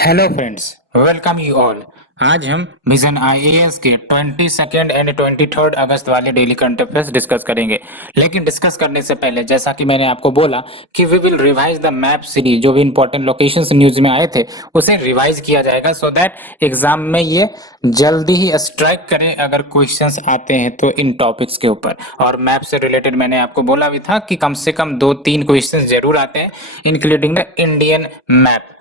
Hello friends, welcome you all. आज हम vision IAS के 22 एंड 23 अगस्त वाले डेली करंट अफेयर्स डिस्कस करेंगे। लेकिन डिस्कस करने से पहले जैसा कि मैंने आपको बोला कि we will revise the map series, जो भी इंपॉर्टेंट लोकेशंस न्यूज में आए थे उसे रिवाइज किया जाएगा सो दैट एग्जाम में ये जल्दी ही स्ट्राइक करे अगर क्वेश्चंस आते हैं तो इन टॉपिक्स के ऊपर। और मैप से रिलेटेड मैंने आपको बोला भी था कि कम से कम 2-3 क्वेश्चंस जरूर आते हैं, इंक्लूडिंग द इंडियन मैप।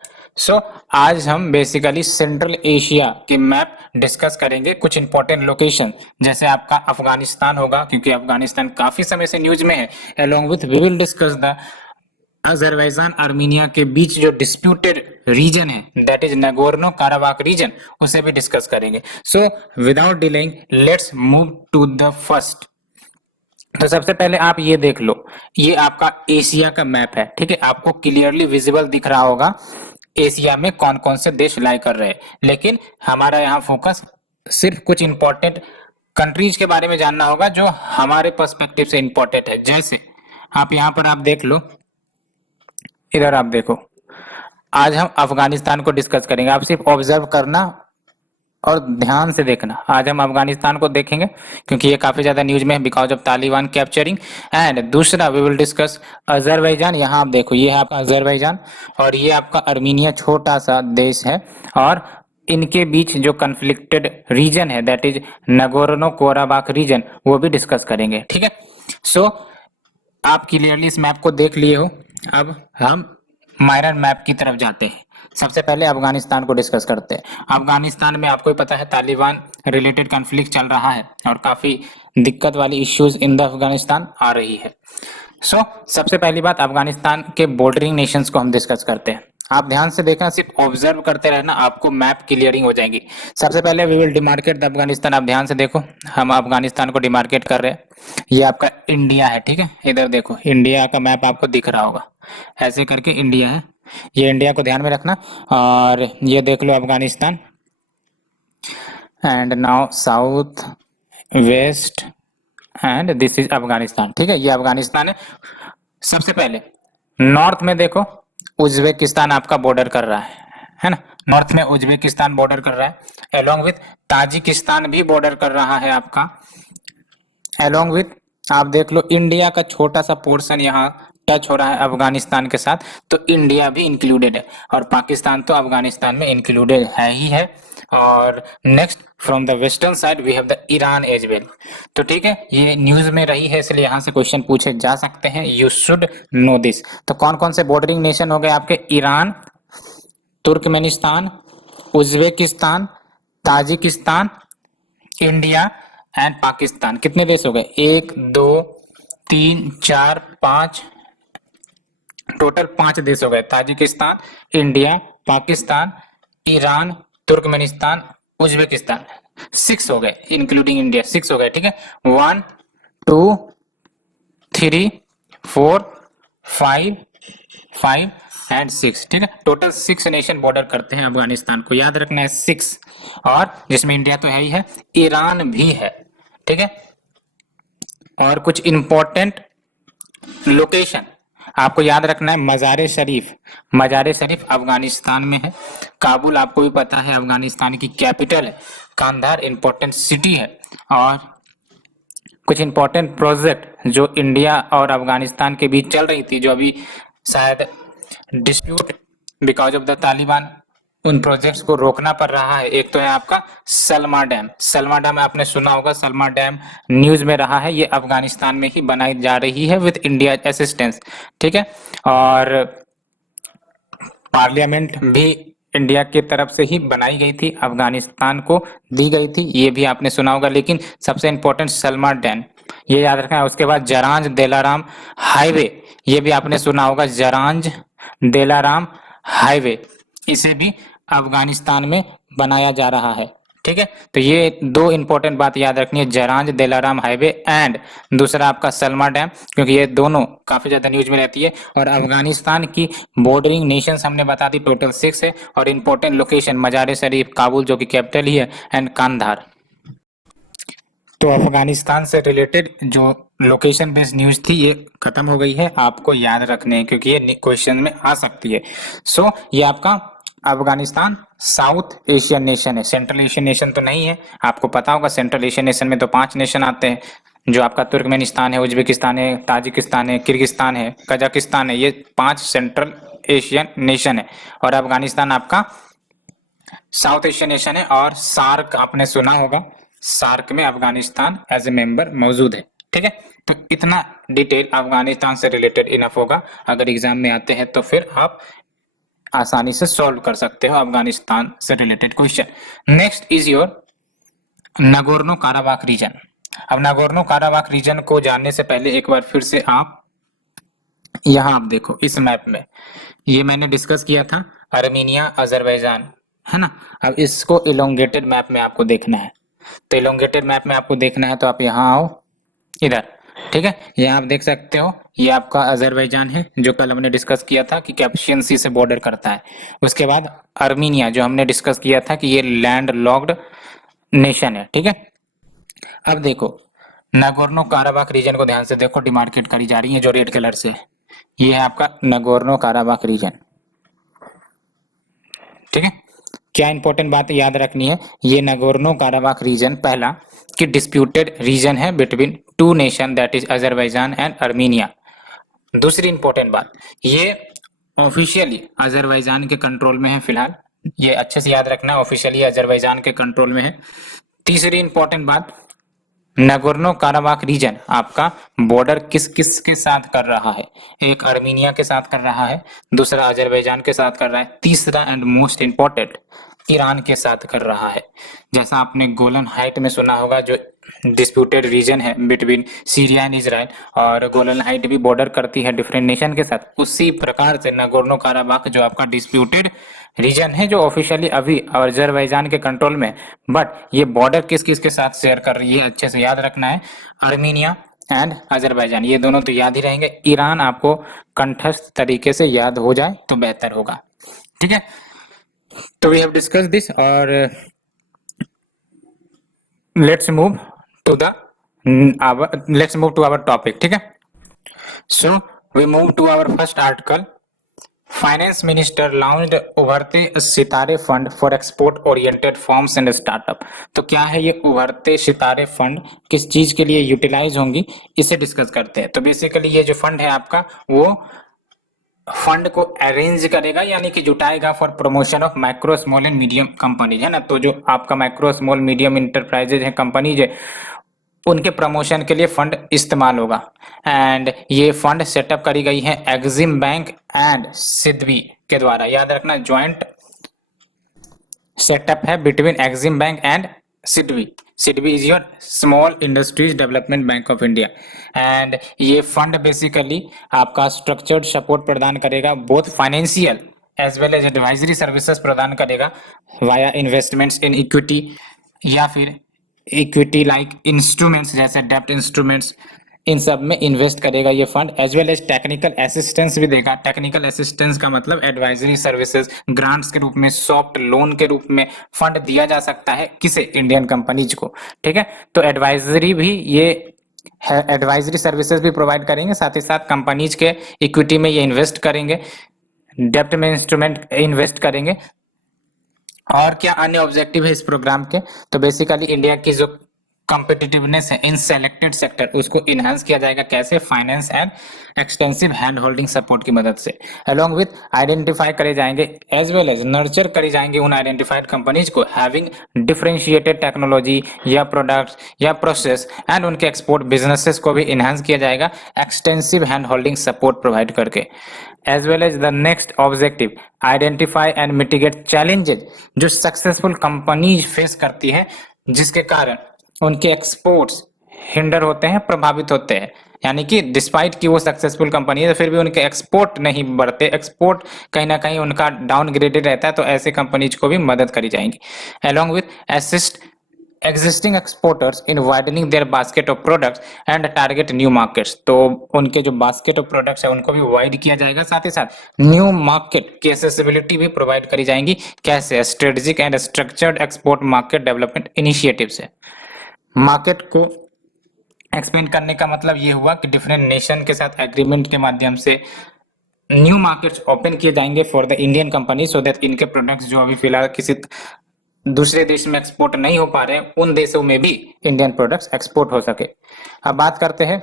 आज हम बेसिकली सेंट्रल एशिया के मैप डिस्कस करेंगे। कुछ इंपॉर्टेंट लोकेशन जैसे आपका अफगानिस्तान होगा, क्योंकि अफगानिस्तान काफी समय से न्यूज में है। Along with we will discuss the Azerbaijan Armenia के बीच जो डिस्प्यूटेड रीजन है that is Nagorno Karabakh region, उसे भी डिस्कस करेंगे। So without delaying let's move to the first. तो सबसे पहले आप ये देख लो, ये आपका एशिया का मैप है, ठीक है। आपको क्लियरली विजिबल दिख रहा होगा एशिया में कौन कौन से देश लाई कर रहे हैं, लेकिन हमारा यहाँ फोकस सिर्फ कुछ इंपॉर्टेंट कंट्रीज के बारे में जानना होगा जो हमारे पर्सपेक्टिव से इंपॉर्टेंट है। जैसे आप यहाँ पर आप देख लो, इधर आप देखो, आज हम अफगानिस्तान को डिस्कस करेंगे। आप सिर्फ ऑब्जर्व करना और ध्यान से देखना। आज हम अफगानिस्तान को देखेंगे क्योंकि ये काफी ज्यादा न्यूज में है because of Taliban capturing. And दूसरा वी विल डिस्कस अजरबैजान। यहाँ आप देखो, ये है आपका अजरबैजान और ये आपका अर्मीनिया, छोटा सा देश है और इनके बीच जो कन्फ्लिक्टेड रीजन है that is Nagorno Karabakh reason, वो भी डिस्कस करेंगे, ठीक है। सो आप क्लियरली इस मैप को देख लिए हो। अब हम माइनर मैप की तरफ जाते हैं। सबसे पहले अफगानिस्तान को डिस्कस करते हैं। अफगानिस्तान में आपको पता है तालिबान रिलेटेड कॉन्फ्लिक्ट चल रहा है और काफी दिक्कत वाली इश्यूज इन द अफगानिस्तान आ रही है। सबसे पहली बात, अफगानिस्तान के बॉर्डरिंग नेशंस को हम डिस्कस करते हैं। आप ध्यान से देखना, सिर्फ ऑब्जर्व करते रहना, आपको मैप क्लियरिंग हो जाएगी। सबसे पहले we will demarcate the Afghanistan. आप ध्यान से देखो, हम अफगानिस्तान को डिमार्केट कर रहे हैं। ये आपका इंडिया है, ठीक है। इधर देखो, इंडिया का मैप आपको दिख रहा होगा, ऐसे करके इंडिया है। ये इंडिया को ध्यान में रखना। और ये देख लो Afghanistan. And now south, west and this is Afghanistan, ठीक है। ये अफगानिस्तान है। सबसे पहले नॉर्थ में देखो, उज्बेकिस्तान आपका बॉर्डर कर रहा है ना। नॉर्थ में उज्बेकिस्तान बॉर्डर कर रहा है। अलोंग विथ ताजिकिस्तान भी बॉर्डर कर रहा है आपका। अलोंग विथ आप देख लो, इंडिया का छोटा सा पोर्शन यहाँ टच हो रहा है अफगानिस्तान के साथ, तो इंडिया भी इंक्लूडेड है और पाकिस्तान तो अफगानिस्तान में इंक्लूडेड है ही है। और next from the western side we have the Iran as well. तो ठीक है, ये न्यूज में रही है इसलिए यहाँ से क्वेश्चन पूछे जा सकते हैं, यू शुड नो दिस। तो कौन कौन से बॉर्डरिंग नेशन हो गए आपके? Iran, Turkmenistan, Uzbekistan, Tajikistan, India and Pakistan. कितने देश हो गए? 1 2 3 4 5, टोटल 5 देश हो गए। Tajikistan, India, Pakistan, Iran, Turkmenistan, Uzbekistan. 6 हो गए, इंक्लूडिंग इंडिया 6 हो गए, ठीक है। 1 2 3 4 5 एंड 6, ठीक है। टोटल 6 नेशन बॉर्डर करते हैं अफगानिस्तान को, याद रखना है 6। और जिसमें इंडिया तो है ही है, ईरान भी है, ठीक है। और कुछ इंपॉर्टेंट लोकेशन आपको याद रखना है। मज़ार शरीफ, मज़ार शरीफ अफगानिस्तान में है। काबुल आपको भी पता है अफगानिस्तान की कैपिटल है। कांधार इंपॉर्टेंट सिटी है। और कुछ इंपॉर्टेंट प्रोजेक्ट जो इंडिया और अफगानिस्तान के बीच चल रही थी, जो अभी शायद dispute because of the Taliban, उन प्रोजेक्ट्स को रोकना पड़ रहा है। एक तो है आपका सलमा डैम। सलमा डैम आपने सुना होगा, सलमा डैम न्यूज में रहा है। ये अफगानिस्तान में ही बनाई जा रही है विद इंडिया असिस्टेंस, ठीक है। और पार्लियामेंट भी इंडिया की तरफ से ही बनाई गई थी, अफगानिस्तान को दी गई थी, ये भी आपने सुना होगा। लेकिन सबसे इंपॉर्टेंट सलमा डैम, ये याद रखना है। उसके बाद जरांज देलाराम हाईवे, ये भी आपने सुना होगा, जरांज देलाराम हाईवे, इसे भी अफगानिस्तान में बनाया जा रहा है, ठीक है। तो ये 2 इंपॉर्टेंट बात याद रखनी है, जरांज देलाराम हाईवे एंड दूसरा आपका सलमा डैम, क्योंकि ये दोनों काफी ज्यादा न्यूज में रहती है। और अफगानिस्तान की बॉर्डरिंग नेशंस हमने बता दी, टोटल 6 है। और इंपॉर्टेंट लोकेशन मजार शरीफ, काबुल जो कि कैपिटल ही है, एंड कांधार। तो अफगानिस्तान से रिलेटेड जो लोकेशन बेस्ड न्यूज थी ये खत्म हो गई है, आपको याद रखने हैं क्योंकि ये क्वेश्चन में आ सकती है। ये आपका अफगानिस्तान साउथ एशियन नेशन है, सेंट्रल एशियन नेशन तो नहीं है। आपको पता होगा सेंट्रल एशियन नेशन में तो 5 नेशन आते हैं, जो आपका तुर्कमेनिस्तान है, उज्बेकिस्तान है, ताजिकिस्तान है, किर्गिस्तान है, कजाकिस्तान है, ये 5 सेंट्रल एशियन नेशन है। और अफगानिस्तान आपका साउथ एशियन नेशन है। और सार्क आपने सुना होगा, सार्क में अफगानिस्तान एज ए मेंबर मौजूद है। ठीक है, तो इतना डिटेल अफगानिस्तान से रिलेटेड इनफ होगा। अगर एग्जाम में आते हैं तो फिर आप आसानी से सॉल्व कर सकते हो अफगानिस्तान से related question. Next is your Nagorno Karabakh reason. अब नगोर्नो काराबाख रीजन को जानने से पहले एक बार फिर से आप यहाँ आप देखो इस मैप में, ये मैंने डिस्कस किया था आर्मेनिया अजरबैजान, है ना। अब इसको इलोंगेटेड मैप में आपको देखना है। तो इलोंगेटेड मैप में आपको देखना है तो आप यहाँ आओ इधर। ठीक है, यहाँ आप देख सकते हो ये आपका अजरबैजान है जो कल हमने डिस्कस किया था कि कैस्पियन सी से बॉर्डर करता है। उसके बाद आर्मीनिया जो हमने डिस्कस किया था कि ये लैंड लॉक्ड नेशन है। ठीक है, अब देखो नागोर्नो काराबाख रीजन को ध्यान से देखो, डिमार्केट करी जा रही है जो रेड कलर से, ये है आपका नागोर्नो काराबाख रीजन। ठीक है, क्या इंपॉर्टेंट बात याद रखनी है, ये नागोर्नो काराबाख रीजन पहला कि डिस्प्यूटेड रीजन है between two nation that is Azerbaijan and Armenia. दूसरी इंपॉर्टेंट बात, ये ऑफिशियली अजरबैजान के कंट्रोल में है फिलहाल, ये अच्छे से याद रखना, ऑफिशियली अजरबैजान के कंट्रोल में है। तीसरी इंपॉर्टेंट बात, नगोर्नो काराबाख रीजन आपका बॉर्डर किस किस के साथ कर रहा है, एक आर्मीनिया के साथ कर रहा है, दूसरा अजरबैजान के साथ कर रहा है, तीसरा एंड मोस्ट इंपॉर्टेंट ईरान के साथ कर रहा है। जैसा आपने गोलन हाइट में सुना होगा जो डिस्प्यूटेड रीजन है बिटवीन सीरिया एंड इजराइल, और गोलन हाइट भी बॉर्डर करती है डिफरेंट नेशन के साथ, उसी प्रकार से नगोर्नो काराबाख जो आपका डिस्प्यूटेड रीजन है जो ऑफिशियली अभी अजरबैजान के कंट्रोल में, बट ये बॉर्डर किस किस के साथ शेयर कर रही है अच्छे से याद रखना है, आर्मीनिया एंड अजरबैजान, ये दोनों तो याद ही रहेंगे। ईरान आपको कंठस्थ तरीके से याद हो जाए तो बेहतर होगा। ठीक है, तो वी हैव डिस्कस दिस और let's move to the let's move to our topic. ठीक है, so we move to our first article. Finance minister launched उभरते सितारे fund for export oriented firms and startup. तो क्या है ये उभरते सितारे फंड, किस चीज के लिए यूटिलाइज होंगी, इसे डिस्कस करते हैं। तो बेसिकली ये जो फंड है आपका वो फंड को अरेंज करेगा यानी कि जुटाएगा for promotion of micro small and medium companies, है ना। तो जो आपका माइक्रो स्मॉल मीडियम इंटरप्राइजेज है, कंपनीज है, उनके प्रमोशन के लिए फंड इस्तेमाल होगा। एंड ये फंड सेटअप करी गई है एक्सिम बैंक एंड सिडबी के द्वारा, याद रखना ज्वाइंट सेटअप है between Exim bank and SIDBI. SIDBI is your small industries development bank of India. And ये फंड बेसिकली आपका स्ट्रक्चर्ड सपोर्ट प्रदान करेगा, both financial as well as advisory services प्रदान करेगा वाया इन्वेस्टमेंट्स इन इक्विटी या फिर equity like instruments जैसे डेब्ट इंस्ट्रूमेंट्स, इन सब में इन्वेस्ट करेगा ये fund, as well as technical assistance भी देगा। टेक्निकल असिस्टेंस का मतलब एडवाइजरी सर्विसेज, ग्रांट्स के रूप में, सॉफ्ट लोन के रूप में फंड दिया जा सकता है किसे, इंडियन कंपनीज को। ठीक है, तो एडवाइजरी भी ये एडवाइजरी सर्विसेज भी प्रोवाइड करेंगे, साथ ही साथ कंपनीज के इक्विटी में ये इन्वेस्ट करेंगे, डेब्ट में इंस्ट्रूमेंट इन्वेस्ट करेंगे। और क्या अन्य ऑब्जेक्टिव है इस प्रोग्राम के, तो बेसिकली इंडिया की जो कॉम्पिटिटिवनेस है इन सेलेक्टेड सेक्टर उसको इनहांस किया जाएगा, कैसे, finance and extensive hand holding support की मदद से। अलोंग विथ आइडेंटिफाई करे जाएंगे एज वेल एज नर्चर करी जाएंगे उन आइडेंटिफाइड कंपनीज को हैविंग डिफरेंशिएटेड टेक्नोलॉजी या प्रोडक्ट्स या प्रोसेस, एंड उनके एक्सपोर्ट बिजनेसेस को भी इनहांस किया जाएगा extensive hand holding support provide करके। As well as the next objective, identify and mitigate challenges जो सक्सेसफुल कंपनीज फेस करती है जिसके कारण उनके एक्सपोर्ट्स हिंडर होते हैं, प्रभावित होते हैं, यानी कि डिस्पाइट कि वो सक्सेसफुल कंपनी है तो फिर भी उनके एक्सपोर्ट नहीं बढ़ते, एक्सपोर्ट कहीं ना कहीं उनका डाउनग्रेडेड रहता है, तो ऐसे कंपनीज को भी मदद करी जाएंगी। Along with assist existing exporters in widening their basket of products and target new markets, तो उनके जो बास्केट ऑफ प्रोडक्ट्स है उनको भी वाइड किया जाएगा, साथ ही साथ न्यू मार्केट की एक्सेसिबिलिटी भी प्रोवाइड करी जाएंगी, कैसे, strategic and structured export market development initiative से। मार्केट को एक्सपेंड करने का मतलब ये हुआ कि डिफरेंट नेशन के साथ एग्रीमेंट के माध्यम से न्यू मार्केट्स ओपन किए जाएंगे for the Indian company, so that इनके प्रोडक्ट्स जो अभी फिलहाल किसी दूसरे देश में एक्सपोर्ट नहीं हो पा रहे हैं, उन देशों में भी इंडियन प्रोडक्ट्स एक्सपोर्ट हो सके। अब बात करते हैं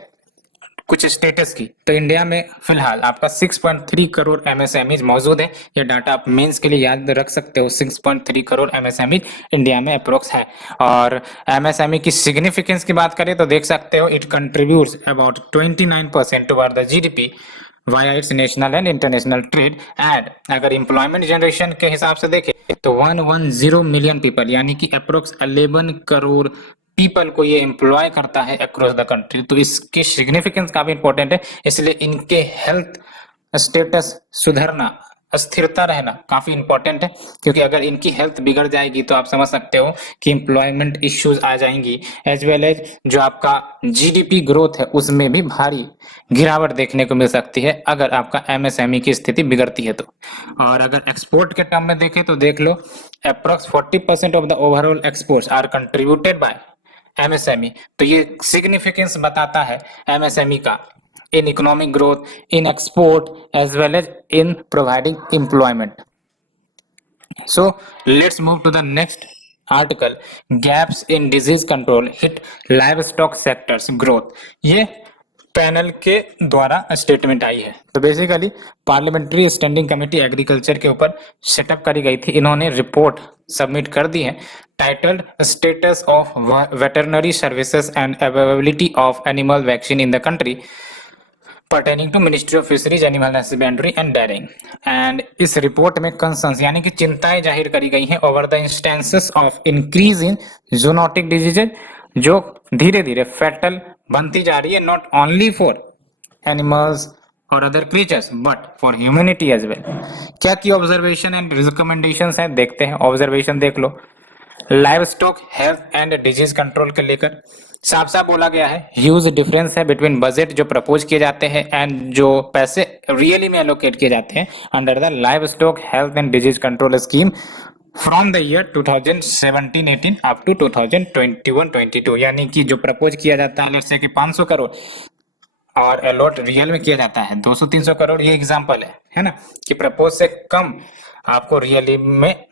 कुछ स्टेटस की। तो इंडिया में फिलहाल आपका 6.3 करोड़ एमएसएमईज मौजूद है। ये डाटा आप मेंस के लिए याद रख सकते हो। 6.3 करोड़ एमएसएमई इंडिया में अप्रोक्स है। और एमएसएमई की सिग्निफिकेंस की बात करें तो देख सकते हो, it contributes about 29% toward the GDP via it's national and international trade. And अगर एम्प्लॉयमेंट जनरेशन के हिसाब से देखें तो 110 मिलियन पीपल, यानी कि अप्रोक्स 11 करोड़ पीपल को ये एम्प्लॉय करता है अक्रॉस द कंट्री। तो इसकी सिग्निफिकेंस काफी इंपॉर्टेंट है, इसलिए इनके हेल्थ स्टेटस सुधरना, स्थिरता रहना काफी इंपॉर्टेंट है। क्योंकि अगर इनकी हेल्थ बिगड़ जाएगी तो आप समझ सकते हो कि एम्प्लॉयमेंट इश्यूज आ जाएंगी, एज वेल एज जो आपका जीडीपी ग्रोथ है उसमें भी भारी गिरावट देखने को मिल सकती है अगर आपका एमएसएमई की स्थिति बिगड़ती है तो। और अगर एक्सपोर्ट के टर्म में देखें तो देख लो, approx 40% of the overall exports are contributed by MSME. तो ये सिग्निफिकेंस बताता है एमएसएमई का in economic growth, in export, as well as in providing employment. So let's move to the next article. Gaps in disease control hit livestock sectors growth. ये panel के द्वारा statement आई है। तो basically parliamentary standing committee agriculture के ऊपर setup करी गई थी। इन्होंने रिपोर्ट सबमिट कर दी है titled status of veterinary services and availability of animal vaccine in the country pertaining to Ministry of Fisheries, Animal Husbandry and Dairying। And इस रिपोर्ट में कंसर्न्स यानी कि चिंताएं जाहिर करी गई हैं over the instances of increase in zoonotic diseases, जो धीरे धीरे फैटल बनती जा रही है, नॉट ओनली फॉर एनिमल्स और other creatures but for humanity as well. क्या की ऑब्जर्वेशन एंड रिकमेंडेशंस हैं, देखते हैं। ऑब्जर्वेशन देख लो, live stock health and disease control के लेकर साफ साफ बोला गया है ह्यूज डिफरेंस है बिटवीन बजट जो प्रपोज किए जाते हैं एंड जो पैसे रियली में एलोकेट किए जाते हैं under the live stock health and disease control scheme from the year 2017-18 up to 2021-22। यानी कि जो प्रपोज किया जाता है लेट्स से कि 500 करोड़ और अलॉट रियल में किया जाता है 200-300 करोड़। ये एग्जांपल है ना, कि प्रपोज से कम आपको रियली में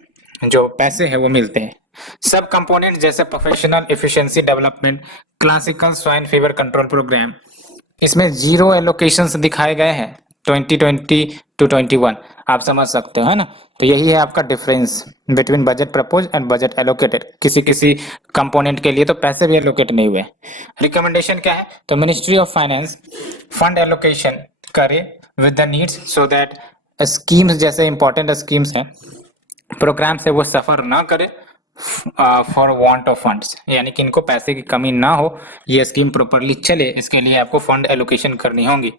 जो पैसे है वो मिलते हैं। सब कंपोनेंट जैसे professional efficiency development, classical swine fever control programme, इसमें जीरो एलोकेशंस दिखाए गए हैं 2020 टू 21। आप समझ सकते हो, है ना। तो यही है आपका difference between budget propose and budget allocated. किसी किसी कंपोनेंट के लिए तो पैसे भी एलोकेट नहीं हुए। रिकमेंडेशन क्या है, तो ministry of finance fund allocation करे with the needs so that schemes जैसे इंपॉर्टेंट स्कीम्स हैं प्रोग्राम से वो सफर ना करे फॉर वांट ऑफ फंड्स, यानी कि इनको पैसे की कमी ना हो, ये स्कीम प्रॉपरली चले, इसके लिए आपको फंड एलोकेशन करनी होगी।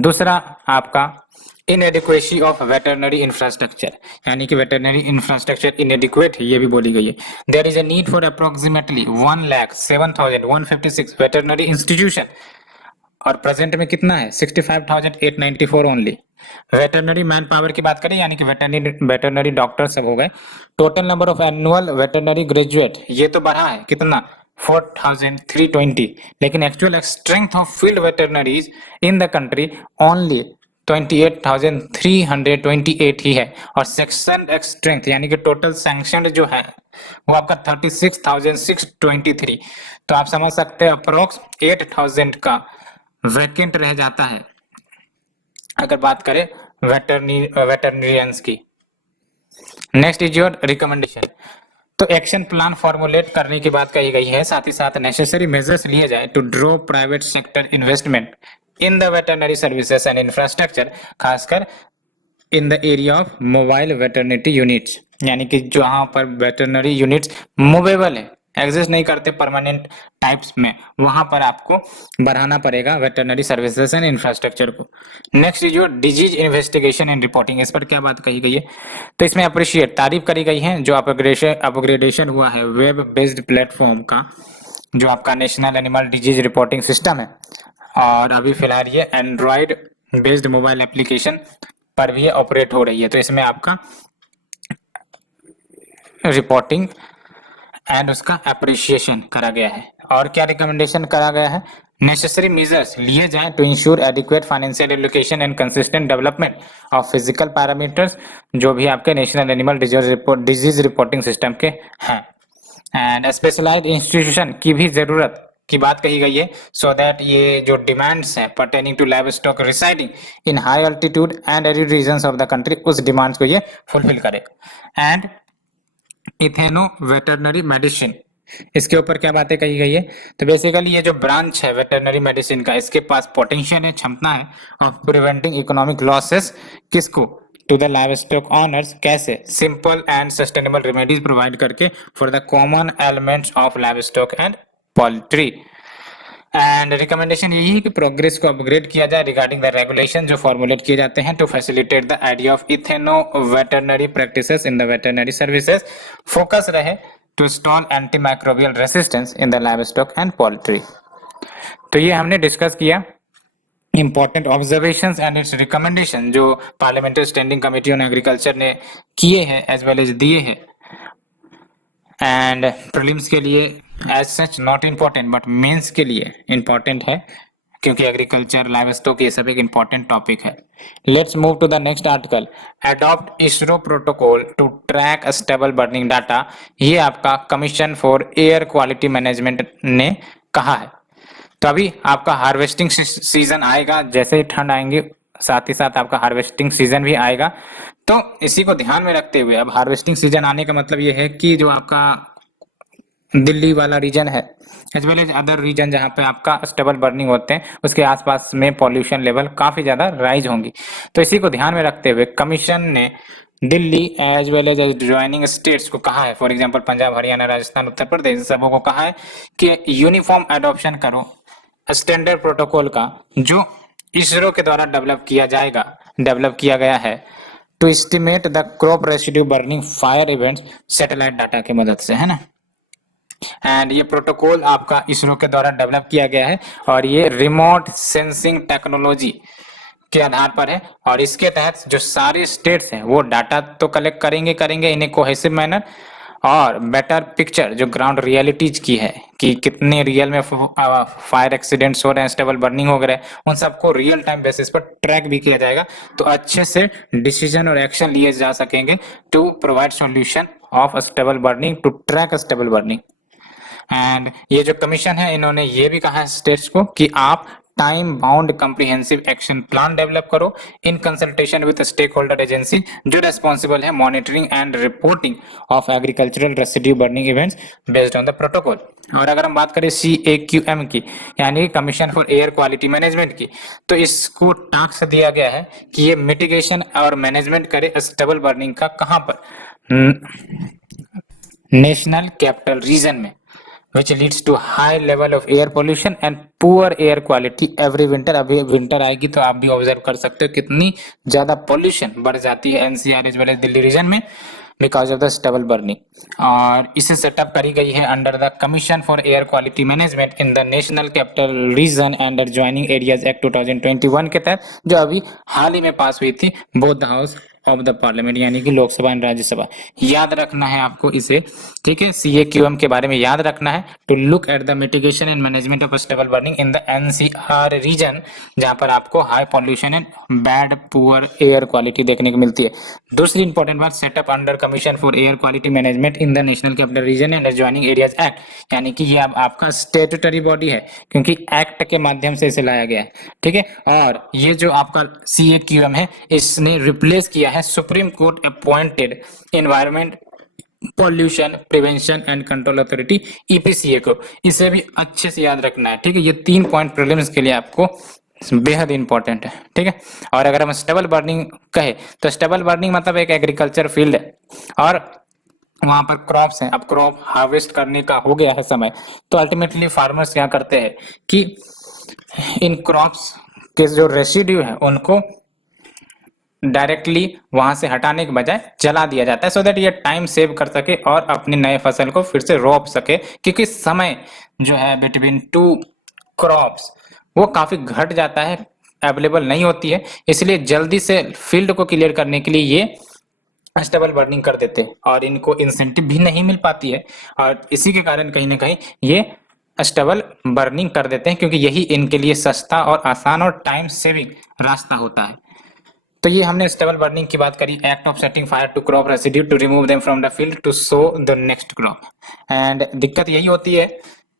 दूसरा आपका इनएडिक्वेसी ऑफ वेटरनरी इंफ्रास्ट्रक्चर, यानी कि वेटरनरी इंफ्रास्ट्रक्चर इनएडिक्वेट है, ये भी बोली गई है। There is a need for approximately 1,07,156 veterinary institution, और प्रेजेंट में कितना है 65,894 ओनली। वेटरनरी मैन पावर की बात करें, यानी कि वेटरनरी डॉक्टर सब हो गए। Total number of annual veterinary graduate ये तो बढ़ा है कितना 4,320, लेकिन actual strength of field veterinaries in the country only 28,328 ही है। और सेक्शन स्ट्रेंथ यानी कि टोटल सैंक्शन जो है वो आपका 36,623। तो आप समझ सकते हैं अप्रोक्स 8,000 का वैकेंट रह जाता है अगर बात करें वेटरनरियंस की। Next is your recommendation. तो एक्शन प्लान फॉर्मुलेट करने की बात कही गई है, साथ ही साथ नेसेसरी मेजर्स लिए जाए to draw private sector investment in the veterinary services and infrastructure, खासकर in the area of mobile veterinity units, यानी कि जहां पर वेटरनरी यूनिट्स मूवेबल है, एग्जिस्ट नहीं करते परमानेंट टाइप्स में, वहां पर आपको बढ़ाना पड़ेगा वेटरनरी सर्विसेज एंड इंफ्रास्ट्रक्चर को। Next is your disease investigation and reporting. इस पर क्या बात कही गई है, तो इसमें अप्रिशिएट तारीफ करी गई है जो अपग्रेडेशन हुआ है वेब बेस्ड प्लेटफॉर्म का, जो आपका national animal disease reporting system है, और अभी फिलहाल ये एंड्रॉइड बेस्ड मोबाइल एप्लीकेशन पर भी ऑपरेट हो रही है। तो इसमें आपका रिपोर्टिंग एंड उसका अप्रिशिएशन करा गया है। और क्या रिकमेंडेशन करा गया है, नेसेसरी मेजर्स लिए जाएं to ensure adequate financial allocation and consistent development of physical parameters जो भी आपके national animal disease reporting system के हैं। एंड स्पेशलाइज्ड इंस्टीट्यूशन की भी जरूरत की बात कही गई है, सो दैट ये जो डिमांड्स हैं pertaining to live stock residing in high altitude and arid regions of the country, उस डिमांड्स को ये फुलफिल करे। एंड इथेनो वेटरनरी मेडिसिन, इसके ऊपर क्या बातें कही गई है, तो बेसिकली ये जो ब्रांच है वेटरनरी मेडिसिन का, इसके पास पोटेंशियल है, क्षमता है ऑफ प्रिवेंटिंग इकोनॉमिक लॉसेस, किसको, to the live stock owners, कैसे, simple and sustainable remedies provide करके for the common elements of live stock and poultry. And recommendation यही है कि प्रोग्रेस को अपग्रेड किया जाए रिगार्डिंग द रेगुलेशन जो फॉर्मुलेट किए जाते हैं to facilitate the idea of ethno veterinary practices in the veterinary services, focus रहे to install antimicrobial resistance in the livestock and poultry. तो ये हमने डिस्कस किया important observations and its recommendation जो parliamentary standing committee on agriculture ने किए हैं as well as दिए हैं। एंड प्रीलिम्स के लिए as such not important but mains के लिए इम्पोर्टेंट है क्योंकि एग्रीकल्चर लाइवस्टॉक ये सब एक इम्पोर्टेंट टॉपिक है। Let's move to the next article, adopt ISRO protocol to track stubble burning data. ये आपका commission for air quality management ने कहा है। तो अभी आपका हार्वेस्टिंग सीजन आएगा, जैसे ही ठंड आएंगे साथ ही साथ आपका हार्वेस्टिंग सीजन भी आएगा, तो इसी को ध्यान में रखते हुए, अब हार्वेस्टिंग सीजन आने का मतलब ये है कि जो आपका दिल्ली वाला रीजन है as well as other region जहाँ पे आपका स्टेबल बर्निंग होते हैं उसके आसपास में पॉल्यूशन लेवल काफी ज्यादा राइज होंगी। तो इसी को ध्यान में रखते हुए कमीशन ने Delhi as well as joining states को कहा है, फॉर एग्जांपल पंजाब, हरियाणा, राजस्थान, उत्तर प्रदेश, सबों को कहा है कि यूनिफॉर्म एडॉप्शन करो स्टैंडर्ड प्रोटोकॉल का जो इसरो के द्वारा डेवलप किया गया है to estimate the crop residue burning fire events satellite data की मदद से, है ना। एंड ये प्रोटोकॉल आपका इसरो के द्वारा डेवलप किया गया है और ये रिमोट सेंसिंग टेक्नोलॉजी के आधार पर है और इसके तहत जो सारे स्टेट्स हैं वो डाटा तो कलेक्ट करेंगे इन ए कोहेसिव मैनर और बेटर पिक्चर जो ग्राउंड रियलिटीज की है कि कितने रियल में फायर एक्सीडेंट्स हो रहे हैं, स्टेबल बर्निंग हो गए, उन सबको रियल टाइम बेसिस पर ट्रैक भी किया जाएगा तो अच्छे से डिसीजन और एक्शन लिए जा सकेंगे to provide solution of stubble burning, to track stubble burning. And ये जो कमीशन है इन्होंने ये भी कहा है स्टेट्स को कि आप time bound comprehensive action plan develop करो in consultation with stake holder agency जो रेस्पॉन्सिबल है monitoring and reporting of agricultural residue burning events based on the protocol. और अगर हम बात करें CAQM की यानी commission for air quality management की, तो इसको टास्क दिया गया है कि ये मिटिगेशन और मैनेजमेंट करे स्टेबल बर्निंग का, कहां पर, नेशनल कैपिटल रीजन में, which leads to high level of air pollution and poor air quality every winter। अभी विंटर आएगी तो आप भी ऑब्जर्व कर सकते हो कितनी ज्यादा पॉल्यूशन बढ़ जाती है NCR as well as Delhi region में because of the stable burning. और इसे सेटअप करी गई है under the commission for air quality management in the national capital region and joining areas act 2021 के तहत जो अभी हाल ही में पास हुई थी both the house of the parliament यानी कि लोकसभा एंड राज्यसभा। याद रखना है आपको इसे, ठीक है, CAQM के बारे में याद रखना है to look at the mitigation and management of stubble burning in the NCR region जहां पर आपको high pollution and bad poor air quality देखने को मिलती है। दूसरी इंपॉर्टेंट बात, setup under commission for air quality management in the national capital region and adjoining areas act यानी कि ये अब आपका स्टेट्यूटरी बॉडी है क्योंकि एक्ट के माध्यम से इसे लाया गया है, ठीक है। और ये जो आपका CAQM है इसने रिप्लेस किया है supreme court appointed environment pollution prevention and control authority EPCA को। इसे भी अच्छे से याद रखना है, ठीक है। ये 3 पॉइंट प्रीलिम्स के लिए आपको बेहद इंपॉर्टेंट है, ठीक है। और अगर हम स्टेबल बर्निंग कहे तो स्टेबल बर्निंग मतलब एक एग्रीकल्चर फील्ड है और वहां पर क्रॉप्स हैं, अब क्रॉप हार्वेस्ट करने का हो गया है समय, तो अल्टीमेटली फार्मर्स क्या करते हैं कि इन क्रॉप्स के जो रेसिड्यू है उनको डायरेक्टली वहां से हटाने के बजाय जला दिया जाता है सो दैट ये टाइम सेव कर सके और अपनी नए फसल को फिर से रोप सके क्योंकि समय जो है बिटवीन 2 क्रॉप्स वो काफी घट जाता है, अवेलेबल नहीं होती है, इसलिए जल्दी से फील्ड को क्लियर करने के लिए ये स्टेबल बर्निंग कर देते हैं और इनको इंसेंटिव भी नहीं मिल पाती है और इसी के कारण कहीं ना कहीं ये स्टेबल बर्निंग कर देते हैं, क्योंकि यही इनके लिए सस्ता और आसान और टाइम सेविंग रास्ता होता है। तो ये हमने स्टेबल बर्निंग की बात करी। Act of setting fire to crop residue to remove them from the field to so the next crop. And दिक्कत यही होती है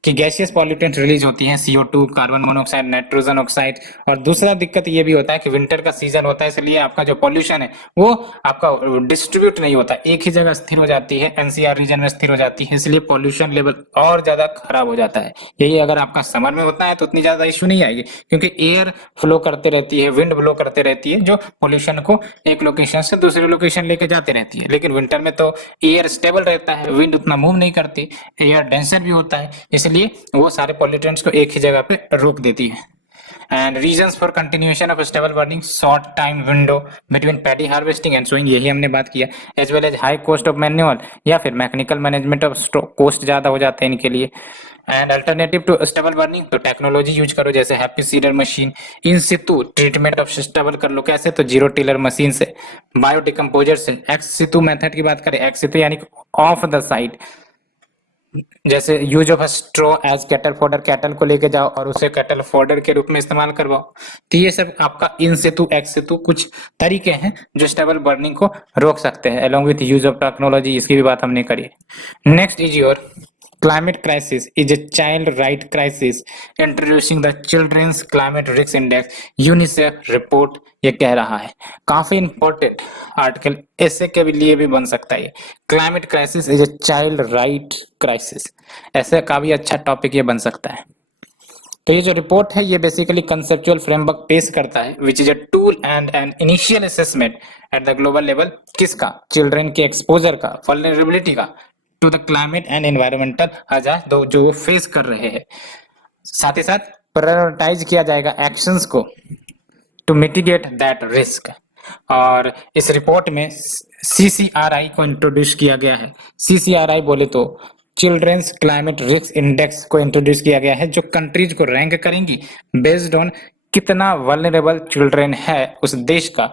कि गैसियस पॉल्यूटेंट रिलीज होती हैं, CO2, carbon monoxide, nitrogen oxide. और दूसरा दिक्कत ये भी होता है कि विंटर का सीजन होता है, इसलिए आपका जो पॉल्यूशन है वो आपका डिस्ट्रीब्यूट नहीं होता, एक ही जगह स्थिर हो जाती है, NCR रीजन में स्थिर हो जाती है, इसलिए पॉल्यूशन लेवल और ज्यादा खराब हो जाता है। यही अगर आपका समर में होता है तो उतनी ज्यादा इश्यू नहीं आएगी, क्योंकि एयर फ्लो करते रहती है, विंड ब्लो करते रहती है, जो पॉल्यूशन को एक लोकेशन से दूसरे लोकेशन लेके जाते रहती है। लेकिन विंटर में तो एयर स्टेबल रहता है, विंड उतना मूव नहीं करती, एयर डेंसर भी होता है, इसलिए वो सारे पॉल्यूटेंट्स को एक ही जगह पे रोक देती है। And reasons for continuation of stubble burning: short time window between paddy harvesting and sowing, यही हमने बात किया, as well as high cost of manual या फिर मैकेनिकल मैनेजमेंट ऑफ कॉस्ट ज्यादा हो जाते हैं इनके लिए। And alternative to stubble burning, तो टेक्नोलॉजी यूज करो, जैसे happy seeder machine, in situ treatment of stubble कर लो। कैसे? तो जीरो टिलर मशीन से, बायो डिकम्पोजर से। एक्स सितु मेथड की बात करें, एक्स सितु यानी ऑफ द साइड, जैसे use of straw as cattle fodder, cattle को लेके जाओ और उसे कैटल फॉडर के रूप में इस्तेमाल करवाओ। तो ये सब आपका इन सितु एक्स सितु कुछ तरीके हैं जो स्टेबल बर्निंग को रोक सकते हैं, along with use of technology, इसकी भी बात हमने करी। Next is your climate crisis is a child right crisis introducing the children's climate risk index, UNICEF report ये कह रहा है। काफी इंपॉर्टेंट आर्टिकल ऐसे के लिए भी बन सकता है। Climate crisis is a child right crisis, ऐसे का भी अच्छा टॉपिक ये बन सकता है। तो ये जो रिपोर्ट है ये बेसिकली कंसेप्चुअल फ्रेमवर्क पेश करता है, which is a tool and an initial assessment at the global level. किसका? चिल्ड्रन के एक्सपोजर का, वल्नरेबिलिटी का to the climate and environmental hazard जो वो फेस कर रहे हैं। साथ ही साथ प्रायोरिटाइज किया जाएगा एक्शंस को टू मिटिगेट दैट रिस्क। और इस रिपोर्ट में CCRI को इंट्रोड्यूस किया गया है। CCRI बोले तो चिल्ड्रंस क्लाइमेट रिस्क इंडेक्स को इंट्रोड्यूस किया गया है, जो कंट्रीज को रैंक करेंगी बेस्ड ऑन कितना वल्नरेबल चिल्ड्रन है उस देश का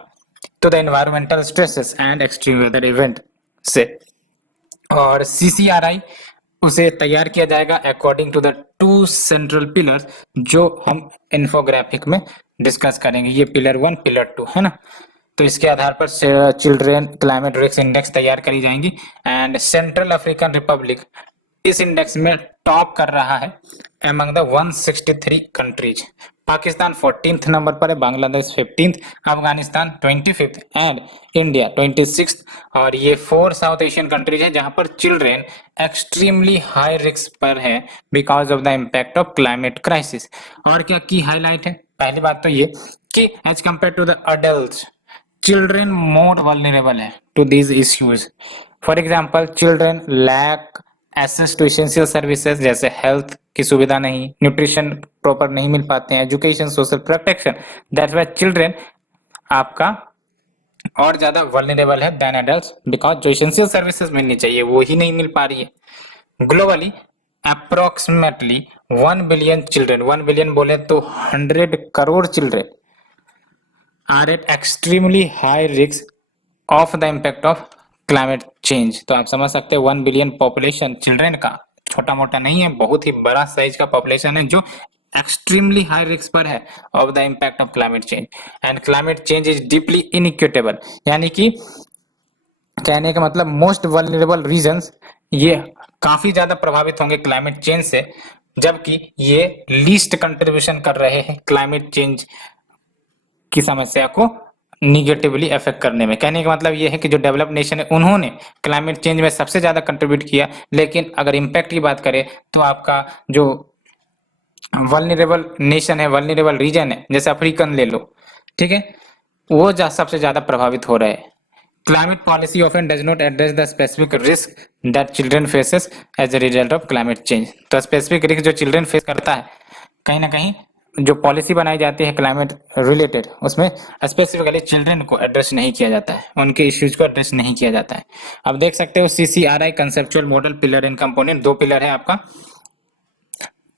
to the environmental stresses and extreme weather event से। और CCRI उसे तैयार किया जाएगा according to the 2 central pillars, जो हम इन्फोग्राफिक में डिस्कस करेंगे। ये पिलर 1 पिलर 2 है ना। तो इसके आधार पर चिल्ड्रन क्लाइमेट रिस्क इंडेक्स तैयार करी जाएंगी। एंड सेंट्रल अफ्रीकन रिपब्लिक इस इंडेक्स में टॉप कर रहा है among the 163 countries. Pakistan 14th number पर है, Bangladesh 15th, Afghanistan 25th and India 26th। और ये 4 साउथ एशियन कंट्रीज है जहां पर चिल्ड्रन एक्सट्रीमली हाई रिस्क पर है because of the impact of climate crisis. और क्या की हाईलाइट है? पहली बात तो ये कि as compare to the adult, children more vulnerable है to these issues. For example, children lack access to essential services, जैसे हेल्थ की सुविधा नहीं, न्यूट्रिशन प्रॉपर नहीं मिल पाते हैं, education, social protection. That's why children आपका और ज्यादा वल्नरेबल है देन एडल्ट्स, बिकॉज जो एसेंशियल सर्विसेज मिलनी चाहिए वो ही नहीं मिल पा रही है। Globally approximately 1 billion children, 1 billion बोले तो 100 crore children are at extremely high risk of the impact of climate change. तो आप समझ सकते हैं 1 बिलियन पॉपुलेशन चिल्ड्रन का छोटा मोटा नहीं है, बहुत ही बड़ा साइज का पॉपुलेशन है जो एक्सट्रीमली हाई रिस्क पर है of the impact of climate change. And climate change is deeply inequitable, यानी कि कहने का मतलब मोस्ट वल्नरेबल रीजन्स ये काफी ज्यादा प्रभावित होंगे क्लाइमेट चेंज से, जबकि ये लीस्ट कंट्रीब्यूशन कर रहे हैं क्लाइमेट चेंज की समस्या को निगेटिवली अफेक्ट करने में। कहने का मतलब ये है कि जो डेवलप नेशन है उन्होंने क्लाइमेट चेंज में सबसे ज्यादा कंट्रीब्यूट किया, लेकिन अगर इम्पैक्ट की बात करें तो आपका जो वल्नरेबल नेशन है, वल्नरेबल रीजन है, जैसे अफ्रीकन ले लो, ठीक है, वो सबसे ज्यादा प्रभावित हो रहे हैं। Climate policy often does not address the specific risk that children faces as a result of climate change. तो स्पेसिफिक रिस्क जो चिल्ड्रन फेस करता है, कहीं ना कहीं जो पॉलिसी बनाई जाती है क्लाइमेट रिलेटेड, उसमें स्पेसिफिकली चिल्ड्रन को एड्रेस नहीं किया जाता है, उनके इश्यूज को एड्रेस नहीं किया जाता है। अब देख सकते हो CCRI conceptual model, pillar and component, 2 pillar है आपका।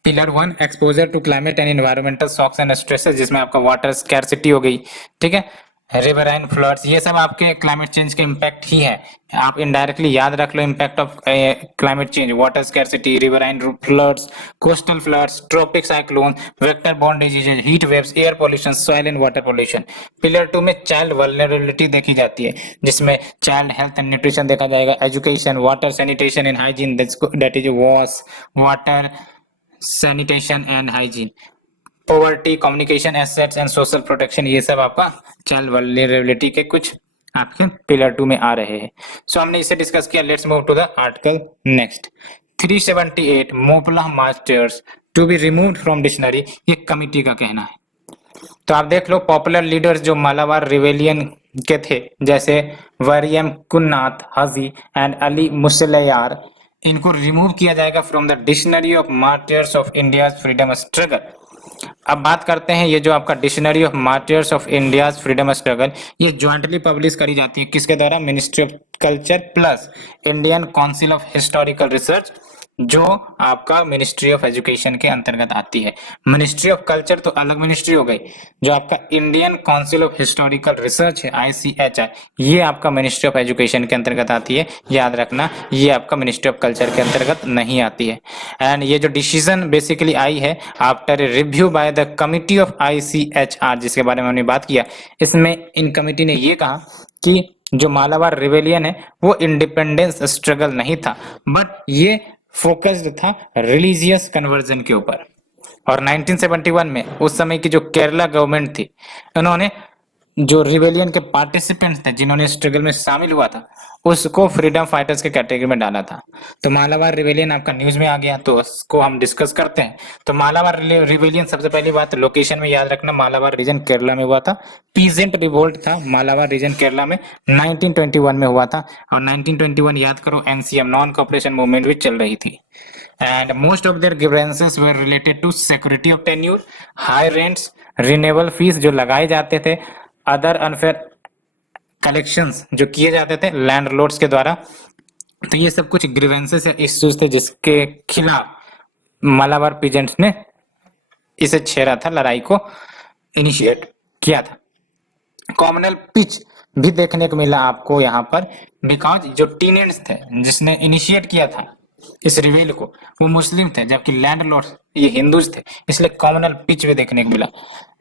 Pillar 1 exposure to climate and environmental shocks and stresses, जिसमें आपका वाटर स्कैर्सिटी हो गई, ठीक है, रिवराइन फ्लड्स, ये सब आपके क्लाइमेट चेंज के इम्पैक्ट ही है। आप इनडायरेक्टली याद रख लो impact of climate change, water scarcity, riverine floods, coastal floods, tropic cyclone, vector borne diseases, heat waves, air pollution, soil and water pollution. Pillar 2 में चाइल्ड वल्नरेबिलिटी देखी जाती है, जिसमें चाइल्ड हेल्थ एंड न्यूट्रिशन देखा जाएगा, education, water sanitation and hygiene, that is wash, water sanitation and hygiene, poverty, communication, assets and social protection, ये सब आपका चाइल्ड वल्नरेबिलिटी के कुछ आपके पिलर 2 में आ रहे हैं। सो हमने इसे डिस्कस किया। Let's move to the article next. 378 Moplah masters to be removed from dictionary, ये कमिटी का कहना है। तो आप देख लो पॉपुलर लीडर्स जो मालाबार रिवेलियन के थे, जैसे वरियम कुन्नाथ हाजी एंड अली मुसलयार, इनको रिमूव किया जाएगा from the dictionary of martyrs of India freedom struggle. अब बात करते हैं ये जो आपका dictionary of martyrs of India freedom struggle, ये ज्वाइंटली पब्लिश करी जाती है किसके द्वारा? Ministry of culture plus Indian council of historical research, जो आपका मिनिस्ट्री ऑफ एजुकेशन के अंतर्गत आती है। मिनिस्ट्री ऑफ कल्चर तो अलग मिनिस्ट्री हो गई, जो आपका Indian council of historical research है ICHR, ये आपका मिनिस्ट्री ऑफ एजुकेशन के अंतर्गत आती है। याद रखना ये आपका मिनिस्ट्री ऑफ कल्चर के अंतर्गत नहीं आती है। एंड ये जो डिसीजन बेसिकली आई है after review by the committee of ICHR, जिसके बारे में हमने बात किया, इसमें इन कमिटी ने ये कहा कि जो मालाबार रिवेलियन है वो इंडिपेंडेंस स्ट्रगल नहीं था, बट ये फोकस्ड था रिलीजियस कन्वर्जन के ऊपर। और 1971 में उस समय की जो केरला गवर्नमेंट थी, उन्होंने जो रिवेलियन के पार्टिसिपेंट्स थे जिन्होंने स्ट्रगल में शामिल हुआ था, उसको फ्रीडम फाइटर्स के कैटेगरी में डाला था। तो मालाबार रिवेलियन आपका न्यूज में आ गया, तो उसको हम डिस्कस करते हैं। तो मालाबार रिवेलियन, सबसे पहली बात लोकेशन में याद रखना, मालाबार रीजन केरला में हुआ था। पीजेंट रिवोल्ट था मालाबार रीजन केरला में, 1921 में हुआ था। और 1921 याद करो NCM नॉन कॉपरेशन मूवमेंट भी चल रही थी। And most of their grievances were related to security of tenure, high rents, renewal fees जो लगाए जाते थे, अदर अनफेयर कलेक्शंस जो किए जाते थे लैंडलॉर्ड्स के द्वारा। तो ये सब कुछ ग्रीवेंसेस या इश्यूज थे जिसके खिलाफ मालाबार पीजेंट्स ने इसे छेड़ा था, लड़ाई को इनिशिएट किया था। कॉमनल पिच भी देखने को मिला आपको यहाँ पर, बिकॉज जो टीनेंट्स थे जिसने इनिशिएट किया था इस रिवेल को, वो मुस्लिम थे, जबकि लैंडलॉर्ड्स ये हिंदूज थे, इसलिए कॉमनल पिच भी देखने को मिला।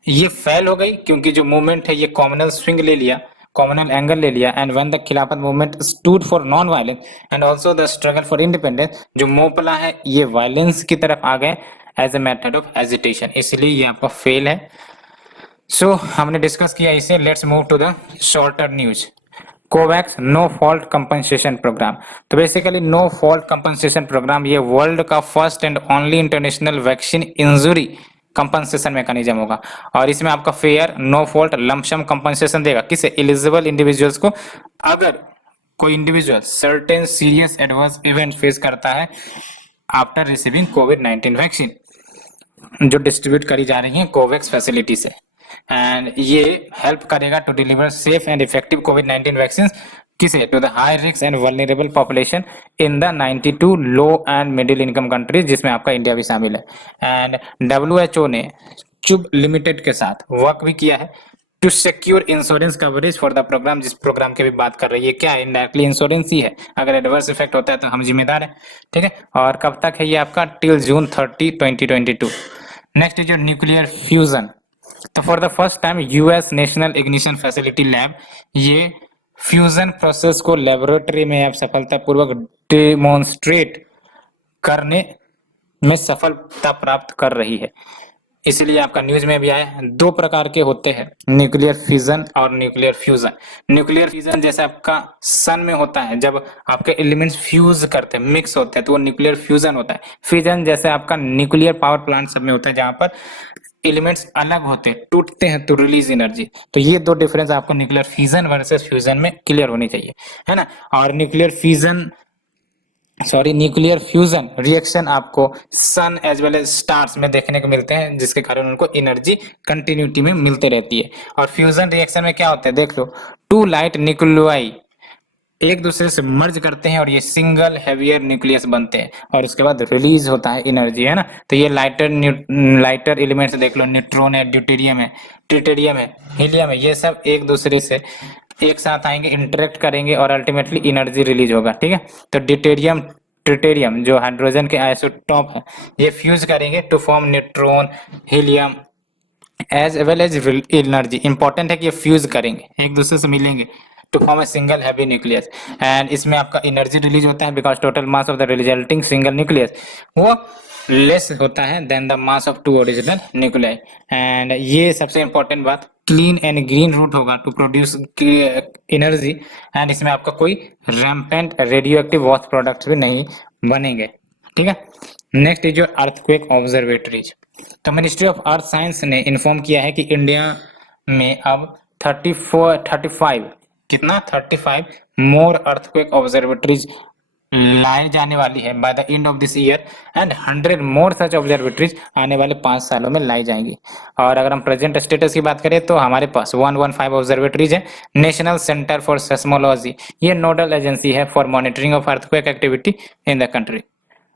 ये फेल हो गई क्योंकि जो मूवमेंट है ये कॉमनल स्विंग ले लिया, कॉमनल एंगल ले लिया। And when the Khilafat movement stood for non violence and also the struggle for independence, जो मोपला है ये वायलेंस की तरफ आ गए as a method of agitation, इसलिए ये आपका फेल है। सो हमने डिस्कस किया इसे। Let's move to the shorter news. COVAX no fault compensation program. तो basically no fault compensation program ये वर्ल्ड का first and only international vaccine injury compensation mechanism होगा, और इसमें आपका fair no fault lump sum compensation देगा किसे? एलिजिबल इंडिविजुअल्स को, अगर कोई individual certain serious adverse event face करता है आफ्टर रिसीविंग कोविड-19 वैक्सीन जो डिस्ट्रीब्यूट करी जा रही है कोवैक्स फैसिलिटी से। एंड ये हेल्प करेगा to deliver safe and effective कोविड-19 वैक्सीन किसे? To the high risk and vulnerable population in the 92 low and middle income countries, जिसमें आपका इंडिया भी शामिल है। एंड WHO ने चुब लिमिटेड के साथ वर्क भी किया है to secure insurance coverage for the program, जिस प्रोग्राम की भी बात कर रही है। क्या है? इनडायरेक्टली इंश्योरेंस ही है, अगर एडवर्स इफेक्ट होता है तो हम जिम्मेदार है, ठीक है। और कब तक है ये आपका? Till June 30, 2022। नेक्स्ट जो न्यूक्लियर फ्यूजन, तो for the first time US national ignition facility lab ये फ्यूजन प्रोसेस को लेबोरेटरी में अब सफलतापूर्वक डेमोन्स्ट्रेट करने में सफलता प्राप्त कर रही है। इसलिए आपका न्यूज में भी आया, दो प्रकार के होते हैं, न्यूक्लियर फिजन और न्यूक्लियर फ्यूजन। न्यूक्लियर फिजन जैसे आपका सन में होता है, जब आपके एलिमेंट्स फ्यूज करते हैं, मिक्स होते हैं, तो वो न्यूक्लियर फ्यूजन होता है। फिजन जैसे आपका न्यूक्लियर पावर प्लांट सब में होता है, जहां पर एलिमेंट्स अलग होते हैं, टूटते हैं तो रिलीज एनर्जी। तो ये दो डिफरेंस आपको न्यूक्लियर फिजन वर्सेस फ्यूजन में क्लियर होनी चाहिए, है ना। और न्यूक्लियर फ्यूजन रिएक्शन आपको सन एज वेल एज स्टार्स में देखने को मिलते हैं, जिसके कारण उनको एनर्जी कंटिन्यूटी में मिलते रहती है। और फ्यूजन रिएक्शन में क्या होता है? देख लो, टू लाइट न्यूक्लियाई एक दूसरे से मर्ज करते हैं और ये सिंगल हैवियर न्यूक्लियस बनते हैं और उसके बाद रिलीज होता है एनर्जी, है ना। तो ये लाइटर एलिमेंट्स देख लो, न्यूट्रॉन है, ड्यूटेरियम है, ट्रिटियम है, हीलियम है, ये सब एक दूसरे से एक साथ आएंगे, इंटरेक्ट करेंगे और अल्टीमेटली एनर्जी रिलीज होगा, ठीक है। तो ड्यूटेरियम ट्रिटेरियम जो हाइड्रोजन के आइसोटॉप है, ये फ्यूज करेंगे to form neutron, helium as well as energy. Important है कि ये फ्यूज करेंगे, एक दूसरे से मिलेंगे to form a single heavy nucleus, and इसमें आपका एनर्जी रिलीज होता है because total mass of the resulting single nucleus वो लेस होता है than the mass of two original nuclei. And ये सबसे इंपॉर्टेंट बात, क्लीन एंड ग्रीन रूट होगा टू प्रोड्यूस एनर्जी, एंड इसमें आपका कोई रैम्पेंट रेडियो एक्टिव वॉथ प्रोडक्ट्स भी नहीं बनेंगे, ठीक है। Next is your earthquake observatories. तो मिनिस्ट्री ऑफ अर्थ साइंस ने इन्फॉर्म किया है कि इंडिया में अब 35 कितना 35 मोर अर्थक्वेक ऑब्जर्वेटरीज लाई जाने वाली है by the end of this year, and 100 more such observatories आने वाले 5 सालों में लाई जाएंगी। और अगर हम प्रेजेंट स्टेटस की बात करें तो हमारे पास 115 ऑब्जर्वेटरीज है। नेशनल सेंटर फॉर सेस्मोलॉजी ये नोडल एजेंसी है for monitoring of earthquake activity in the country,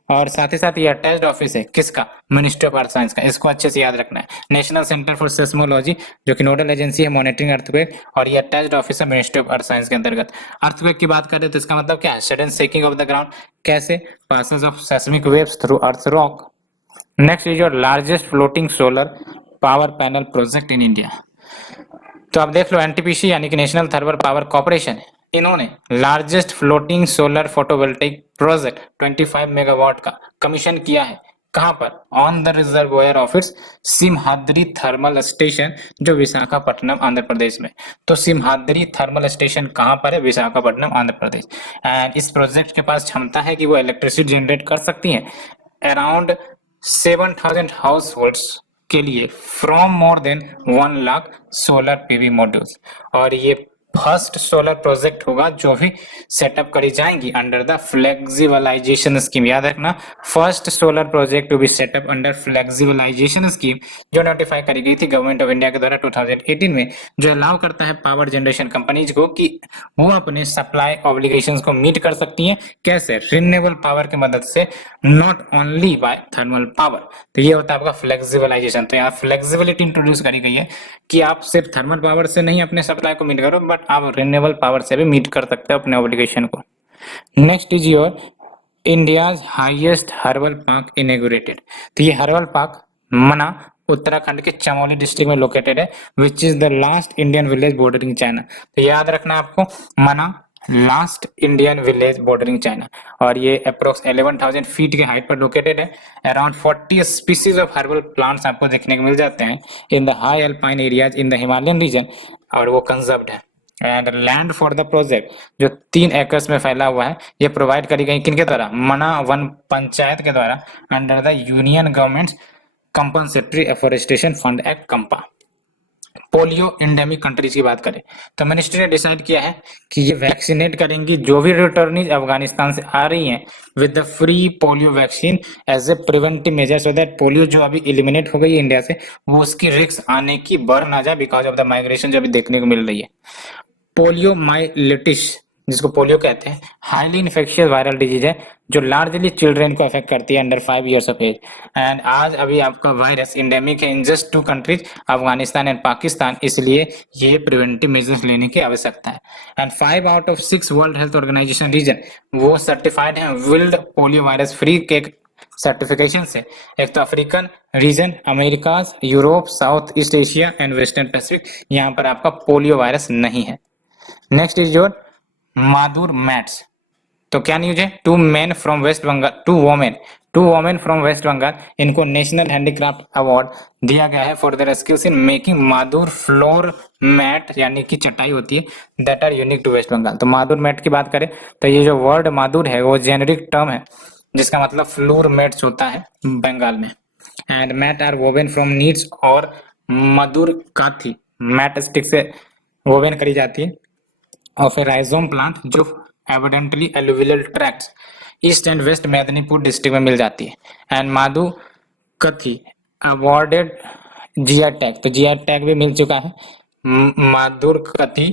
और साथ ही साथ ये अटैच्ड ऑफिस है किसका, मिनिस्ट्री ऑफ अर्थ साइंस का। इसको अच्छे से याद रखना है, नेशनल सेंटर फॉर सेस्मोलॉजी जो कि नोडल एजेंसी है मॉनिटरिंग अर्थक्वेक, और ये अटैच्ड ऑफिस है मिनिस्ट्री ऑफ अर्थ साइंस के अंतर्गत। अर्थक्वेक की बात करें तो इसका मतलब क्या है, sudden shaking of the ground, कैसे, passes of seismic waves through earth rock. Next is your largest floating solar power panel project in India. तो आप देख लो एनटीपीसी यानी कि नेशनल थर्मल पावर कॉर्पोरेशन, इन्होंने largest floating solar photovoltaic project 25 megawatt का commission किया है। कहां पर, on the reservoir of its Simhadri thermal station जो विशाखापट्टनम आंध्र प्रदेश में। तो सिमहाद्री थर्मल स्टेशन कहां पर है, विशाखापट्टनम आंध्र प्रदेश। एंड इस प्रोजेक्ट के पास क्षमता है कि वो इलेक्ट्रिसिटी जनरेट कर सकती है अराउंड 7000 हाउस होल्ड्स के लिए from more than 1 lakh solar PV modules. और ये फर्स्ट सोलर प्रोजेक्ट होगा जो भी सेटअप करी जाएंगी अंडर द फ्लेक्सिबलाइजेशन स्कीम। याद रखना, first solar project to be set up under flexibilization scheme जो नोटिफाई करी गई थी गवर्नमेंट ऑफ इंडिया के द्वारा 2018 में, जो अलाउ करता है पावर जनरेशन कंपनीज को कि वो अपने सप्लाई ऑब्लिगेशंस को मीट कर सकती हैं। कैसे, रिन्यूएबल पावर की मदद से, not only by thermal power. तो ये होता है आपका फ्लेक्सिबलाइजेशन। तो यहाँ फ्लेक्सिबिलिटी इंट्रोड्यूस करी गई है कि आप सिर्फ थर्मल पावर से नहीं अपने सप्लाई को मीट करो, बट आप रिन्यूएबल पावर से भी मीट कर सकते हो अपने ऑब्लिगेशन को। Next is your India's highest herbal park inaugurated. तो ये हर्बल पार्क मना उत्तराखंड के चमोली डिस्ट्रिक्ट में लोकेटेड है, which is the last Indian village bordering China. तो याद रखना आपको, Mana last Indian village bordering China, और ये अप्रोक्स 11,000 फीट के हाइट पर लोकेटेड है। Around 40 species of herbal plants आपको देखने को मिल जाते हैं in the high alpine areas in the Himalayan region, और वो कंजर्व्ड है। And land for the project जो 3 एकर्स में फैला हुआ है, ये प्रोवाइड करी गई किनके द्वारा, मना वन पंचायत के द्वारा under the union government compensatory afforestation fund act CAMPA. Polio endemic countries की बात करें तो मिनिस्ट्री ने डिसाइड किया है कि ये वैक्सीनेट करेंगी जो भी रिटर्नीज अफगानिस्तान से आ रही हैं with the free polio vaccine as a preventive measure, so that polio जो अभी एलिमिनेट हो गई है इंडिया से, वो उसकी रिस्क आने की बढ़ ना जाए बिकॉज ऑफ द माइग्रेशन जो अभी देखने को मिल रही है। पोलियो माइलिटिस जिसको पोलियो कहते हैं, हाईली इन्फेक्शियस वायरल डिजीज है जो लार्जली चिल्ड्रेन को अफेक्ट करती है under 5 years of age. And आज अभी आपका वायरस इंडेमिक है in just 2 countries, Afghanistan and Pakistan, इसलिए ये प्रिवेंटिव मेजर्स लेने की आवश्यकता है। And 5 out of 6 World Health Organization region वो सर्टिफाइड है विल्ड पोलियो वायरस फ्री के सर्टिफिकेशन से। एक तो African region, America, Europe, South East Asia and Western Pacific, यहाँ पर आपका पोलियो वायरस नहीं है। Next is your Madur mats. तो क्या न्यूज है, 2 men from West Bengal, 2 women from West Bengal, इनको नेशनल हैंडीक्राफ्ट अवार्ड दिया गया है for their skills in making Madur floor mat, यानी कि चटाई होती है that are unique to West Bengal. तो माधुर मैट की बात करें तो ये जो वर्ड माधुर है वो जेनेरिक टर्म है जिसका मतलब फ्लोर मैट्स होता है बंगाल में। And mat are woven from needs और मधुर काथी मैट स्टिक से वोवेन करी जाती है ऑफ ए राइजोम प्लांट जो evidently alluvial tracts east and west Medinipur district में मिल जाती है। And Madur Kathi awarded GI tag, तो जीआई टैग भी मिल चुका है माधुर कथी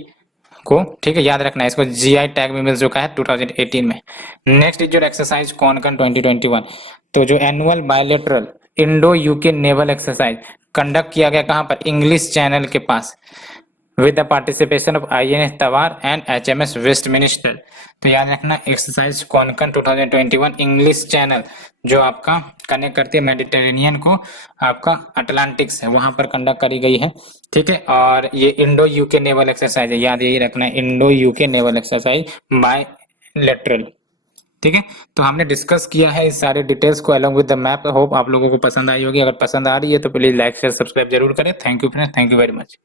को, ठीक है, याद रखना है इसको, जीआई टैग भी मिल चुका है 2018 में। Next is your exercise Konkan 2021। तो जो annual bilateral Indo UK naval exercise conduct किया गया कहां पर, इंग्लिश चैनल के पास, with the participation of INS Tabar and HMS Westminster. तो याद रखना एक्सरसाइज कोनकन 2021 इंग्लिश चैनल जो आपका कनेक्ट करती है मेडिटेरेनियन को आपका अटलांटिक से, वहां पर कंडक्ट करी गई है, ठीक है। और ये इंडो यूके नेवल एक्सरसाइज है, याद यही रखना है, Indo UK naval exercise by lateral, ठीक है। तो हमने डिस्कस किया है इस सारे डिटेल्स को along with the map. Hope आप लोगों को पसंद आई होगी, अगर पसंद आ रही है तो प्लीज लाइक शेयर सब्सक्राइब जरूर करें। Thank you friends, thank you very much.